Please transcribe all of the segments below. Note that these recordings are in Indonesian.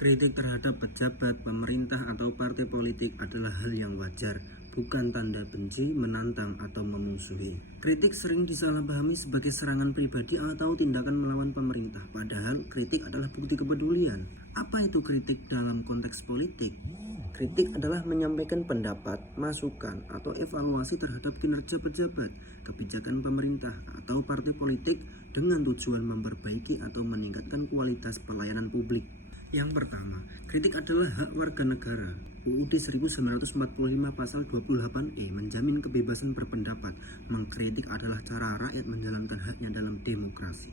Kritik terhadap pejabat, pemerintah, atau partai politik adalah hal yang wajar, bukan tanda benci, menantang, atau memusuhi. Kritik sering disalahpahami sebagai serangan pribadi atau tindakan melawan pemerintah, padahal kritik adalah bukti kepedulian. Apa itu kritik dalam konteks politik? Kritik adalah menyampaikan pendapat, masukan, atau evaluasi terhadap kinerja pejabat, kebijakan pemerintah, atau partai politik dengan tujuan memperbaiki atau meningkatkan kualitas pelayanan publik. Yang pertama, kritik adalah hak warga negara. UUD 1945 pasal 28E menjamin kebebasan berpendapat. Mengkritik adalah cara rakyat menjalankan haknya dalam demokrasi.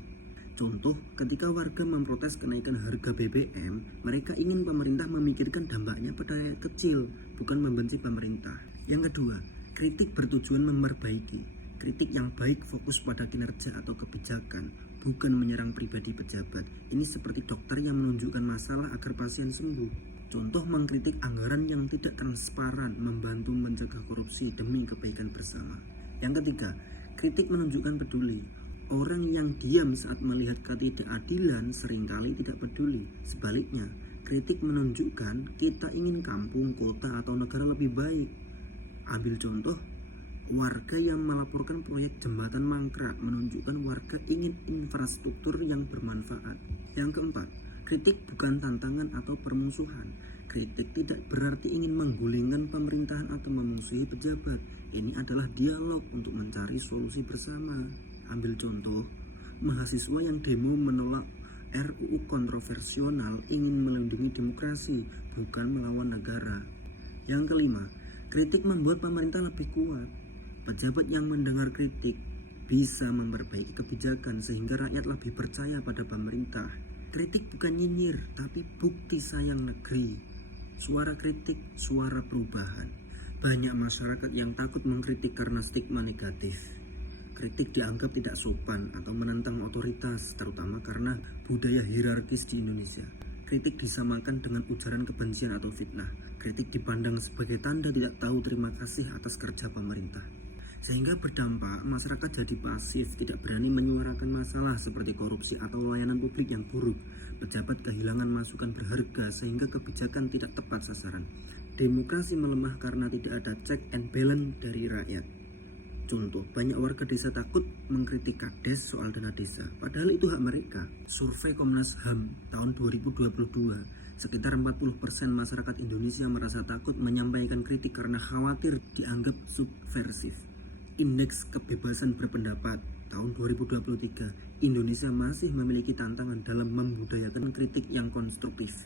Contoh, ketika warga memprotes kenaikan harga BBM, mereka ingin pemerintah memikirkan dampaknya pada rakyat kecil, bukan membenci pemerintah. Yang kedua, kritik bertujuan memperbaiki. Kritik yang baik fokus pada kinerja atau kebijakan, bukan menyerang pribadi pejabat. Ini seperti dokter yang menunjukkan masalah agar pasien sembuh. Contoh, mengkritik anggaran yang tidak transparan, membantu mencegah korupsi demi kebaikan bersama. Yang ketiga, kritik menunjukkan peduli. Orang yang diam saat melihat ketidakadilan seringkali tidak peduli. Sebaliknya, kritik menunjukkan kita ingin kampung, kota, atau negara lebih baik. Ambil contoh, warga yang melaporkan proyek jembatan mangkrak menunjukkan warga ingin infrastruktur yang bermanfaat. Yang keempat, kritik bukan tantangan atau permusuhan. Kritik tidak berarti ingin menggulingkan pemerintahan atau memusuhi pejabat. Ini adalah dialog untuk mencari solusi bersama. Ambil contoh, mahasiswa yang demo menolak RUU kontroversial ingin melindungi demokrasi, bukan melawan negara. Yang kelima, kritik membuat pemerintah lebih kuat. Pejabat yang mendengar kritik bisa memperbaiki kebijakan sehingga rakyat lebih percaya pada pemerintah. Kritik bukan nyinyir, tapi bukti sayang negeri. Suara kritik, suara perubahan. Banyak masyarakat yang takut mengkritik karena stigma negatif. Kritik dianggap tidak sopan atau menentang otoritas, terutama karena budaya hierarkis di Indonesia. Kritik disamakan dengan ujaran kebencian atau fitnah. Kritik dipandang sebagai tanda tidak tahu terima kasih atas kerja pemerintah. Sehingga berdampak masyarakat jadi pasif, tidak berani menyuarakan masalah seperti korupsi atau layanan publik yang buruk. Pejabat kehilangan masukan berharga sehingga kebijakan tidak tepat sasaran. Demokrasi melemah karena tidak ada check and balance dari rakyat. Contoh, banyak warga desa takut mengkritik Kades soal dana desa, padahal itu hak mereka. Survei Komnas HAM tahun 2022, sekitar 40% masyarakat Indonesia merasa takut menyampaikan kritik karena khawatir dianggap subversif. Indeks kebebasan berpendapat tahun 2023, Indonesia masih memiliki tantangan dalam membudayakan kritik yang konstruktif.